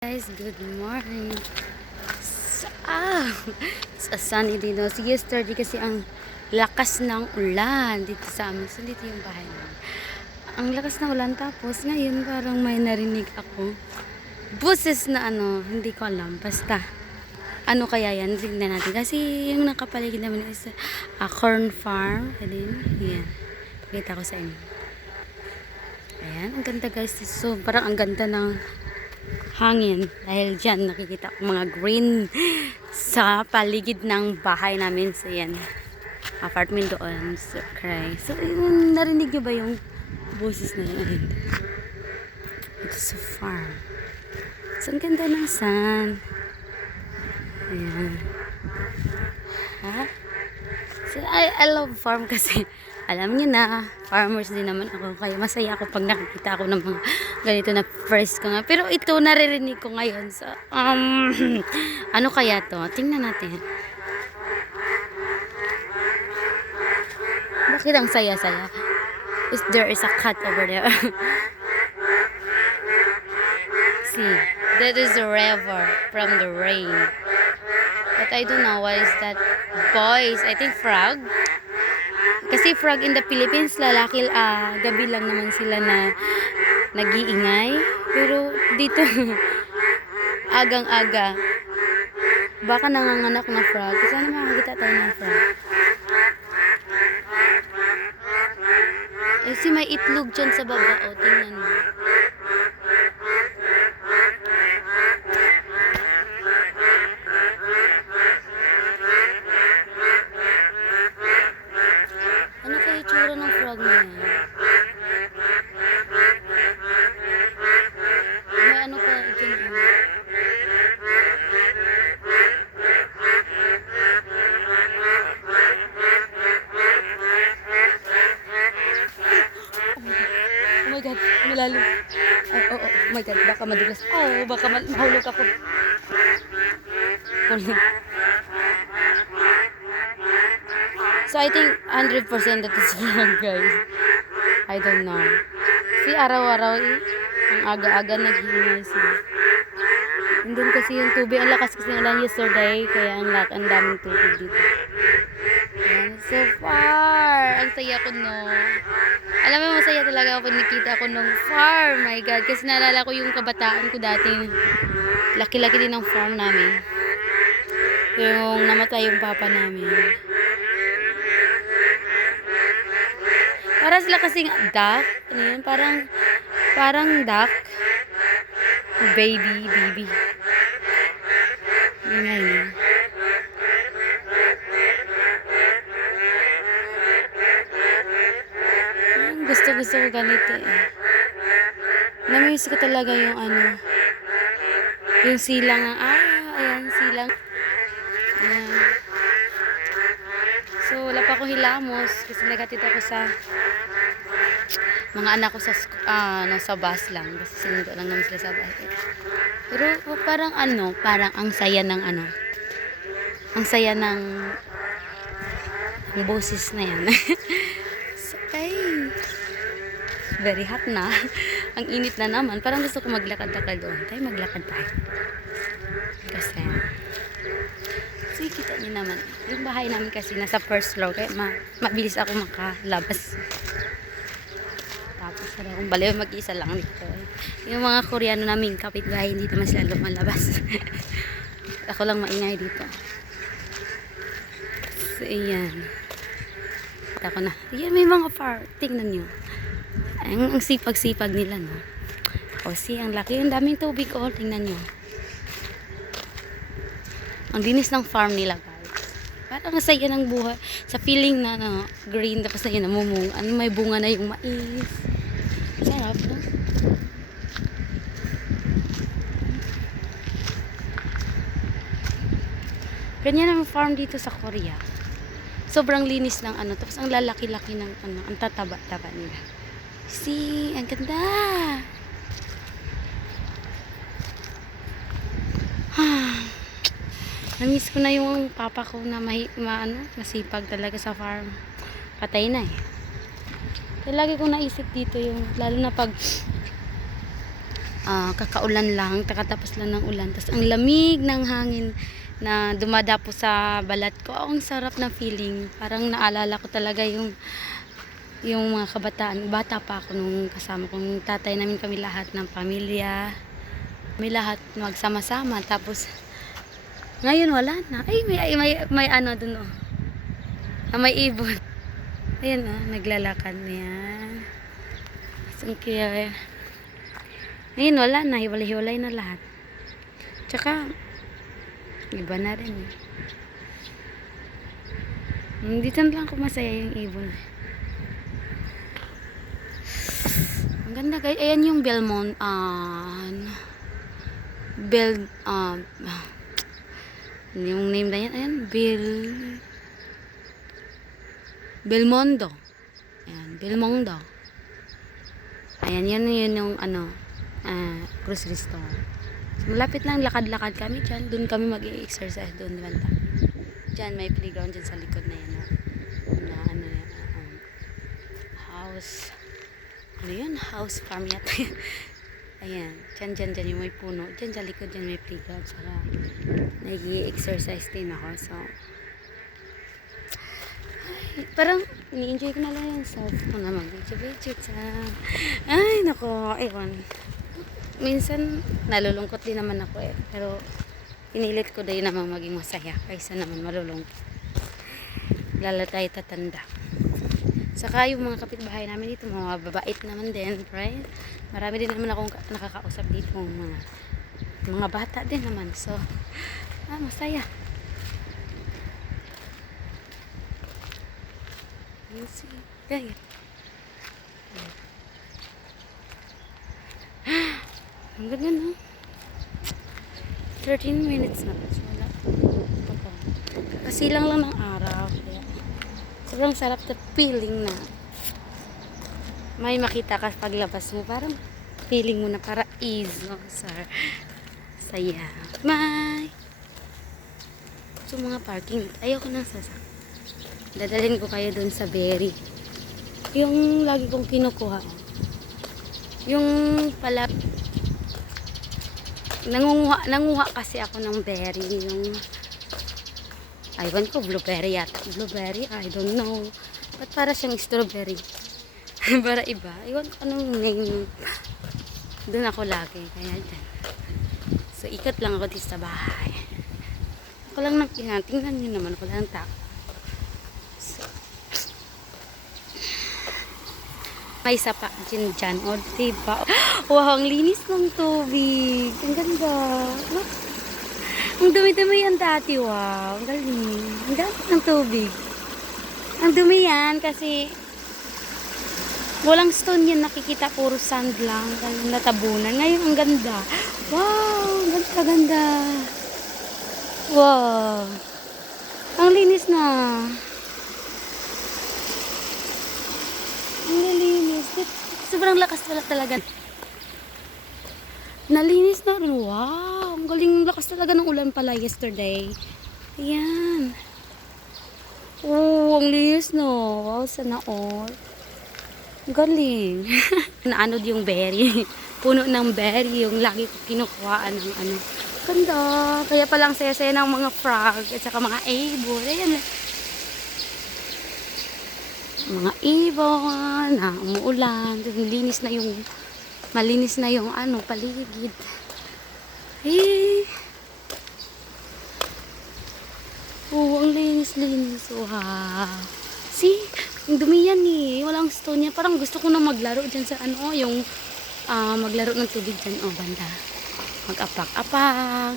guys, good morning. Sa, ah, sa sunny dito. So yesterday kasi ang lakas ng ulan dito sa amin. So dito yung bahay namin. Ang lakas ng ulan tapos ngayon parang may narinig ako. Buses na ano, hindi ko alam. Basta, ano kaya yan? Tignan natin. Kasi yung nakapaligid namin is a corn farm. Ayun, yan. Pakita ko sa inyo. Ayan, ang ganda guys. So, parang ang ganda ng hangin. Dahil dyan, nakikita ko mga green sa paligid ng bahay namin. So, yan. Apartment doon. So, cry. So, yun, narinig niyo ba yung boses na yun? Ito sa farm. So, ang ganda ng sun. Ayan. Ha? So, I, I love farm kasi alam niyo na, farmers din naman ako. Kaya masaya ako pag nakikita ako ng mga ganito na first ko nga. Pero ito, naririnig ko ngayon. So, um, ano kaya to? Tingnan natin. Bakit ang saya-saya? Is there is a cat over there? See, that is the river from the rain. But I don't know what is that boys. I think frog. Kasi frog in the Philippines, lalaki, ah, gabi lang naman sila na nag-iingay. Pero dito, agang-aga. Baka nanganganak na frog. Sana makakita tayo ng frog. Eh, si may itlog dyan sa baba. O, tingnan mo. Ano kaya itsura ng frog na yan? May ano pa dyan. ano? Oh my God, malalim. Ay, oh, oh, oh my God, baka madulas. Oh, baka ma- mahulog ako. Huli. So I think 100% that is wrong guys. I don't know. Si araw-araw eh, ang aga-aga nag-iingay sila. Nandun kasi yung tubig, ang lakas kasi ng yesterday, kaya ang ang daming tubig dito. So far! Ang saya ko no. Alam mo, masaya talaga ako nakita ko nung farm. My God, kasi naalala ko yung kabataan ko dati. Laki-laki din ang farm namin. Yung namatay yung papa namin. Para sila kasing duck. Ano yun? Parang, parang duck. Baby, baby. Yun nga yun. Ayun, Gusto, ko ganito eh. Namiss ko talaga yung ano, yung silang, ah, ayan, silang. Ayan. So, wala pa akong hilamos kasi nagatid ako sa mga anak ko sa sk- ah, nasa bus lang kasi sinundo lang naman sila sa bus. Pero oh, parang ano, parang ang saya ng ano, ang saya ng ng boses na yan. very hot na. ang init na naman. Parang gusto ko maglakad-lakad doon. Tayo maglakad tayo. Kasi, So, kita niyo naman. Yung bahay namin kasi nasa first floor. Kaya ma mabilis ako makalabas. Tapos, ano, kung baliw mag-isa lang dito. Yung mga Koreano namin kapitbahay, hindi naman sila lumalabas. ako lang maingay dito. So, ayan. Kita ko na. Ayan, may mga far. Tingnan nyo. Ang, ang sipag-sipag nila, no? O, see, ang laki. Ang daming tubig, oh. Tingnan nyo. Ang dinis ng farm nila, guys. Parang ang saya ng buhay. Sa feeling na, no, green, tapos na yun, namumung. Ano, may bunga na yung mais. Sarap, no? Ganyan ang farm dito sa Korea. Sobrang linis ng ano. Tapos ang lalaki-laki ng ano. Ang tataba-taba nila. See, ang ganda. Namiss ko na yung papa ko na mahi, ma, ano, masipag talaga sa farm. Patay na eh. Kaya lagi ko naisip dito yung, lalo na pag ah, kakaulan lang, kakatapos lang ng ulan. Tapos ang lamig ng hangin na dumadapo sa balat ko. Oh, ang sarap na feeling. Parang naalala ko talaga yung yung mga kabataan. Bata pa ako nung kasama kong tatay namin kami lahat ng pamilya. Kami lahat magsama-sama. Tapos ngayon wala na. Ay, may, ay, may, may ano dun oh. Ah, may ibon. Ayan oh, naglalakad. Ang cute. Ngayon wala na, hiwalay-hiwalay na lahat. Tsaka, iba na rin. eh. Dito lang ako masaya yung ibon. Ang ganda guys. Ayan yung Belmont. ah Bel... ah yung name na yan. Ayan. Bel... Belmondo. Ayan. Belmondo. Ayan. Yan yun yung ano. ah grocery store. So, malapit lang. Lakad-lakad kami dyan. Doon kami mag-exercise doon. Banda. Dyan may playground dyan sa likod na yan. Na ano yan. um, house. Ano? House farm yata yan. Ayan. Dyan, dyan, dyan yung may puno. Dyan, sa likod dyan may playground. Saka nag-exercise din ako. So, ay, parang ini-enjoy ko na lang yung self ko na mag-video-video sa... Ay, nako. Ewan. Minsan, nalulungkot din naman ako eh. Pero, pinilit ko din naman maging masaya kaysa naman malulungkot. Lalo tayo tatanda. Saka yung mga kapitbahay namin dito, mga babait naman din, right? Marami din naman akong ka- nakakausap dito, mga, mga bata din naman. So, ah, masaya. You see? Ganyan. Ang ganda no? 13 minutes na. So, wala. Ito pa. Kasilang lang ng araw. Sobrang sarap na feeling na may makita ka paglabas mo. Parang feeling mo na para ease, no? Sir. Saya. May. So, mga parking. Ayoko nang sasak. Dadalhin ko kayo dun sa berry. Yung lagi kong kinukuha. Yung pala nangunguha, nanguha kasi ako ng berry. Yung Aywan ko, blueberry yata. Blueberry, I don't know. Ba't para siyang strawberry? para iba. Iwan ko anong name. Doon ako lagi. Kaya dyan. So, ikat lang ako dito sa bahay. Ako lang nang tingnan nyo naman. Ako lang tak. So, may isa pa dyan dyan. O, diba? Wow, ang linis ng tubig. Ang ganda. Look. Ang dumi-dumi yan dati. Wow, ang galing. Ang ganda ng tubig. Ang dumi yan kasi walang stone yan nakikita. Puro sand lang. Natabunan. Ngayon, ang ganda. Wow, ang ganda, ganda. Wow. Ang linis na. Ang nalinis. Sobrang lakas pala talaga. Nalinis na rin. Wow! Ang galing lakas talaga ng ulan pala yesterday. Ayan. Oh, ang linis no. Wow, sana all. Ang galing. Naanod yung berry. Puno ng berry. Yung lagi ko kinukuhaan ng ano. Ganda. Kaya palang saya-saya ng mga frog at saka mga ibon. Ayan. Mga ibon na umuulan. Linis na yung malinis na yung ano, paligid. Eh. Oo, ang linis-linis. Wow. See? Ang dumi yan eh. Walang stone yan. Parang gusto ko na maglaro dyan sa ano, yung ah, maglaro ng tubig dyan. O, banda. Mag-apak-apak.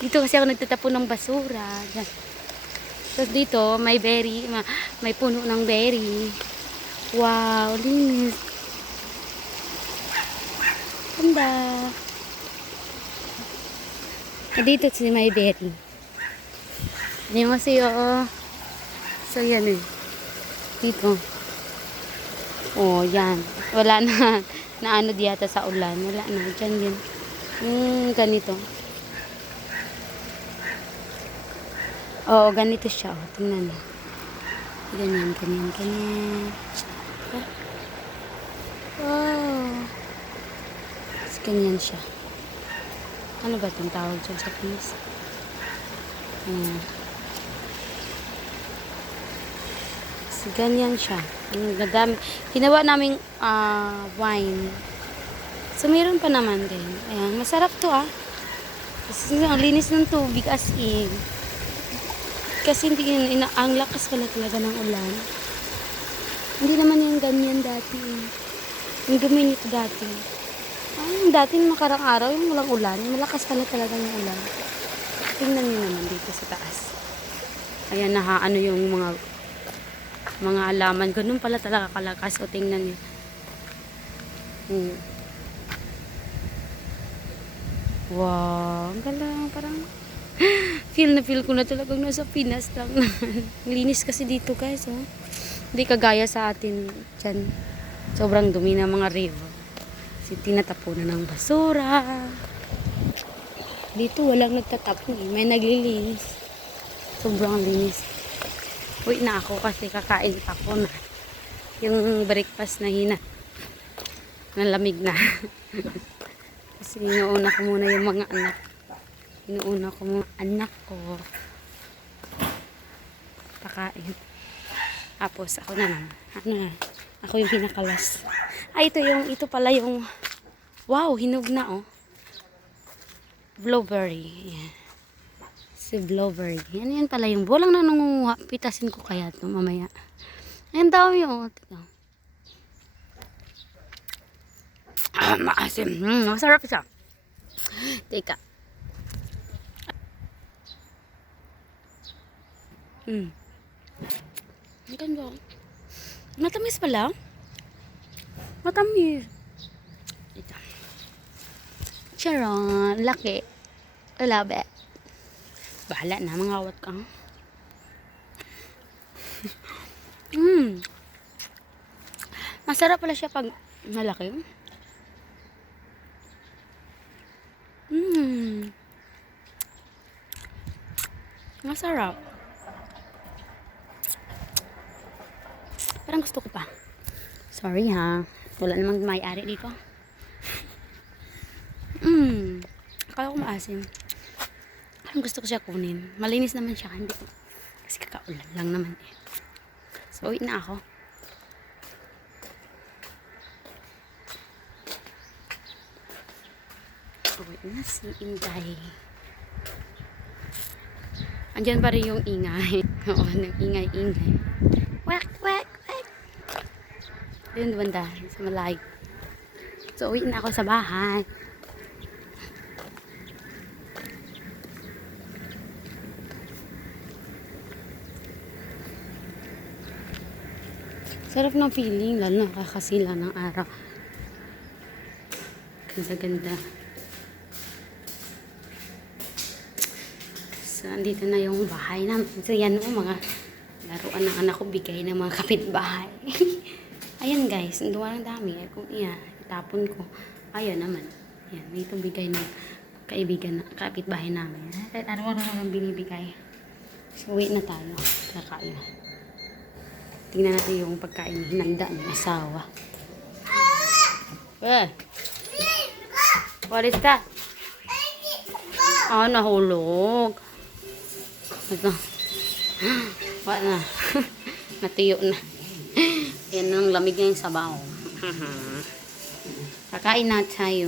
Dito kasi ako nagtatapon ng basura. Dyan. Tapos dito, may berry, ma- may puno ng berry. Wow, linis. Ganda. Dito si may berry. Annyeonghaseyo. So, yan eh. Dito. Oh, yan. Wala na. Naano yata sa ulan. Wala na. Diyan yun. Yung ganito. Oo, ganito siya. Oh. Tingnan mo. Ganyan, ganyan, ganyan. Ah. Ganyan siya. Ano ba itong tawag dyan sa piece? Ayan. So, ganyan siya. Ang gadam. Ginawa naming ah, wine. So, meron pa naman din. Ayan. Masarap to ah. Kasi ang linis ng tubig as in. Kasi hindi ina, ang lakas pala talaga ng ulan. Hindi naman yung ganyan dati. eh. Yung dumi nito dati. Ah, yung dati yung makarang araw, yung walang ulan. Malakas pala talaga yung ulan. Tingnan niyo naman dito sa taas. Ayan, naha, ano yung mga mga alaman. Ganun pala talaga kalakas. O, tingnan niyo. Hmm. Wow, ang galang. Parang feel na feel ko na talagang nasa Pinas lang. Linis kasi dito guys, oh. Hindi kagaya sa atin dyan. Sobrang dumi ng mga river. Kasi tinatapunan ng basura. Dito walang nagtatapon eh. May naglilinis. Sobrang linis. Uwi na ako kasi kakain pa ako na. Yung breakfast na hina. Nalamig na. kasi inuuna ko muna yung mga anak. Inuuna ko mga anak ko. Pakain. Tapos ako na naman. Ano na. Ako yung pinakalas. Ay, ito yung, ito pala yung, wow, hinog na oh. Blueberry. Yan. Si blueberry. Yan, yan pala yung, walang na nangunguha. Pitasin ko kaya ito mamaya. Ayan dami oh. Tignan. Ah, maasim. Mm, masarap siya. Teka. Mm. Ang ganda. Matamis pala. Matamis. Ito. Charon. Laki. I love it. Bahala na. Mga awat ka. mm. Masarap pala siya pag malaki. Mm. Masarap. Parang gusto ko pa. Sorry ha. Wala namang may-ari dito. Mmm. Akala ko maasim. Parang gusto ko siya kunin. Malinis naman siya. Hindi ko. Kasi kakaulan lang naman eh. So, uwi na ako. Uwi na si Inday. Andyan pa rin yung ingay. Oo, nang Doon banda, sa malayo. So, uwi na ako sa bahay. Sarap ng feeling, lalo na kakasila ng araw. Ganda-ganda. So, andito na yung bahay namin. So, yan o, mga laruan ng anak ko, bigay ng mga kapitbahay. Ayan guys, ang dami. Eh, Kung iya, itapon ko. Ayan naman. Yan, ito bigay ng kaibigan, kapitbahay namin. Kahit araw-araw naman binibigay. So, uwi na tayo. Kakain. Tingnan natin yung pagkain hinanda ng asawa. Eh. What is that? Ah, nahulog. Ito. Wala na. Natuyo na. Yan ang lamig niya yung sabaw. Kakain na tayo.